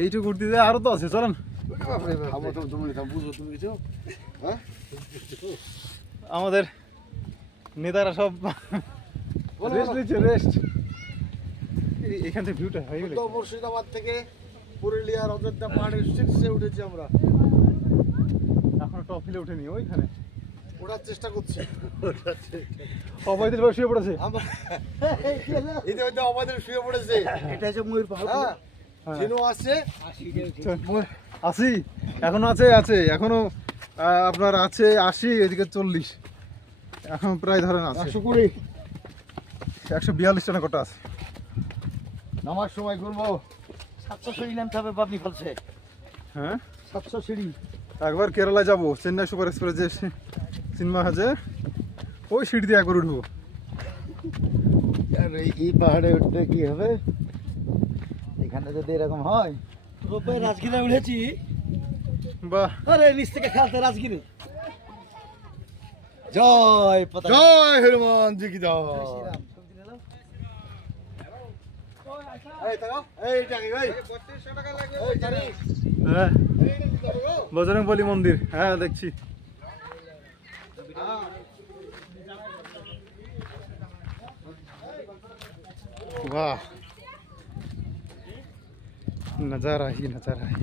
এইটুকু উঠতে আরো তো আছে, চলেন। আমাদের নেতারা সব রেস্ট। এখান থেকে ভিউটা হয়ে গেল। মুর্শিদাবাদ থেকে পুরুলিয়ার অযোধ্যা পাহাড়ের শীর্ষে উঠেছি আমরা। এখনো টপ হিলে উঠেনি, ওইখানে ওঠার চেষ্টা করছি। অবৈধ শুয়ে পড়েছে, অবৈধ শুয়ে পড়েছে। এটা হচ্ছে ময়ূর পাহাড়। আশি এখনো আছে এখনো আপনার আছে 80, এদিকে 40, এখন প্রায় ধরেন আছে 120, 142 টানা কটা আছে। নামার সময় ঘুরবো 700 সিঁড়ি নামতে হবে বাবনি ফলসে। হ্যাঁ 700 সিঁড়ি। একবার কেরালা যাবো, চেন্নাই সুপার এক্সপ্রেস যে সিনেমা আছে ওই সিঁড়ি দিয়ে একবার উঠবো। এই পাহাড়ে উঠতে কি হবে, এখানে যদি এরকম হয়। রাজগিরে উঠেছি, বাহ। আরে নিচ থেকে খেলতে রাজগিরে। জয় জয় হনুমান জি কি জয়। বজরংবলী মন্দির, হ্যাঁ দেখছি। वाह, नजारा ही नजारा है।